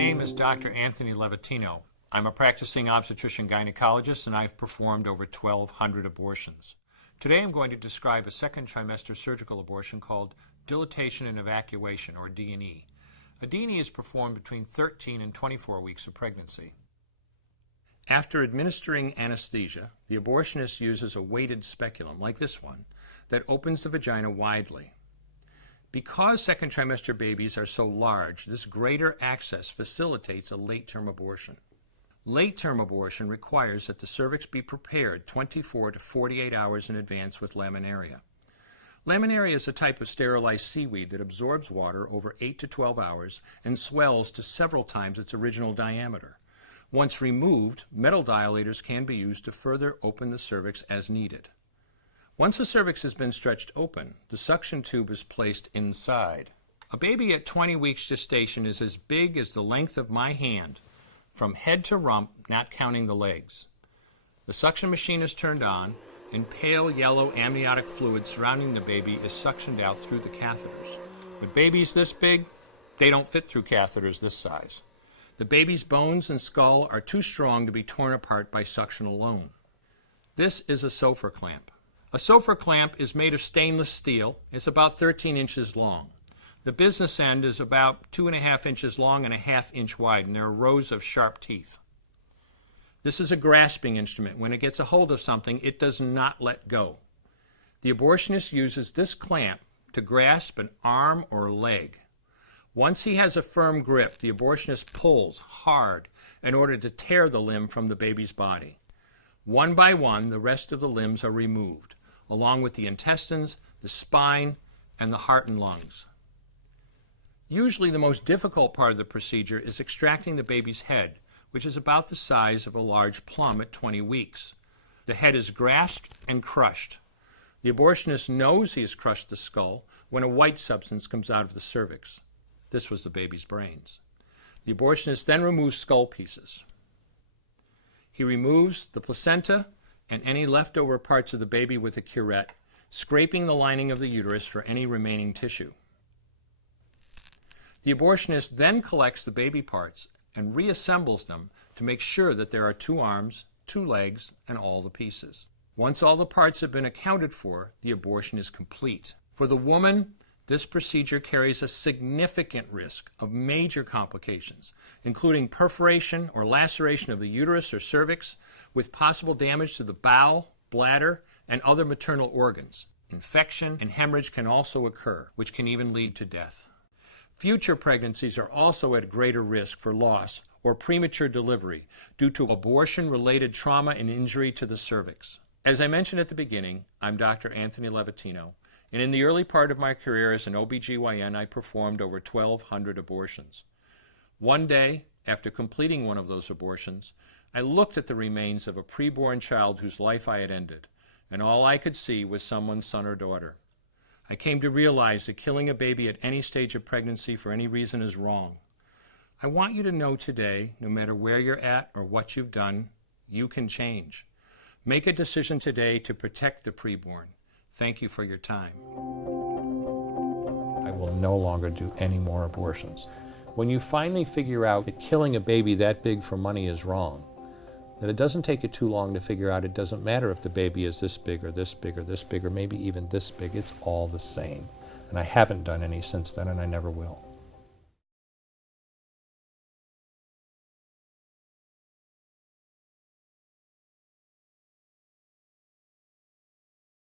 name is Dr. Anthony Levatino. I'm a practicing obstetrician-gynecologist, and I've performed over 1,200 abortions. Today I'm going to describe a second trimester surgical abortion called Dilation and Evacuation, or D&E. A D&E is performed between 13 and 24 weeks of pregnancy. After administering anesthesia, the abortionist uses a weighted speculum, like this one, that opens the vagina widely. Because second trimester babies are so large, this greater access facilitates a late-term abortion. Late-term abortion requires that the cervix be prepared 24 to 48 hours in advance with laminaria. Laminaria is a type of sterilized seaweed that absorbs water over 8 to 12 hours and swells to several times its original diameter. Once removed, metal dilators can be used to further open the cervix as needed. Once the cervix has been stretched open, the suction tube is placed inside. A baby at 20 weeks gestation is as big as the length of my hand, from head to rump, not counting the legs. The suction machine is turned on, and pale yellow amniotic fluid surrounding the baby is suctioned out through the catheters. With babies this big, they don't fit through catheters this size. The baby's bones and skull are too strong to be torn apart by suction alone. This is a Sofer clamp. A Sofer clamp is made of stainless steel. It's about 13 inches long. The business end is about 2.5 inches long and 1/2 inch wide, and there are rows of sharp teeth. This is a grasping instrument. When it gets a hold of something, it does not let go. The abortionist uses this clamp to grasp an arm or leg. Once he has a firm grip, the abortionist pulls hard in order to tear the limb from the baby's body. One by one, the rest of the limbs are removed, along with the intestines, the spine, and the heart and lungs. Usually the most difficult part of the procedure is extracting the baby's head, which is about the size of a large plum at 20 weeks. The head is grasped and crushed. The abortionist knows he has crushed the skull when a white substance comes out of the cervix. This was the baby's brains. The abortionist then removes skull pieces. He removes the placenta and any leftover parts of the baby with a curette, scraping the lining of the uterus for any remaining tissue. The abortionist then collects the baby parts and reassembles them to make sure that there are 2 arms, 2 legs, and all the pieces. Once all the parts have been accounted for, the abortion is complete. For the woman, this procedure carries a significant risk of major complications, including perforation or laceration of the uterus or cervix, with possible damage to the bowel, bladder, and other maternal organs. Infection and hemorrhage can also occur, which can even lead to death. Future pregnancies are also at greater risk for loss or premature delivery due to abortion-related trauma and injury to the cervix. As I mentioned at the beginning, I'm Dr. Anthony Levatino, and in the early part of my career as an OBGYN, I performed over 1,200 abortions. One day, after completing one of those abortions, I looked at the remains of a preborn child whose life I had ended, and all I could see was someone's son or daughter. I came to realize that killing a baby at any stage of pregnancy for any reason is wrong. I want you to know today, no matter where you're at or what you've done, you can change. Make a decision today to protect the preborn. Thank you for your time. I will no longer do any more abortions. When you finally figure out that killing a baby that big for money is wrong, that it doesn't take you too long to figure out it doesn't matter if the baby is this big or this big or this big or maybe even this big, it's all the same. And I haven't done any since then, and I never will.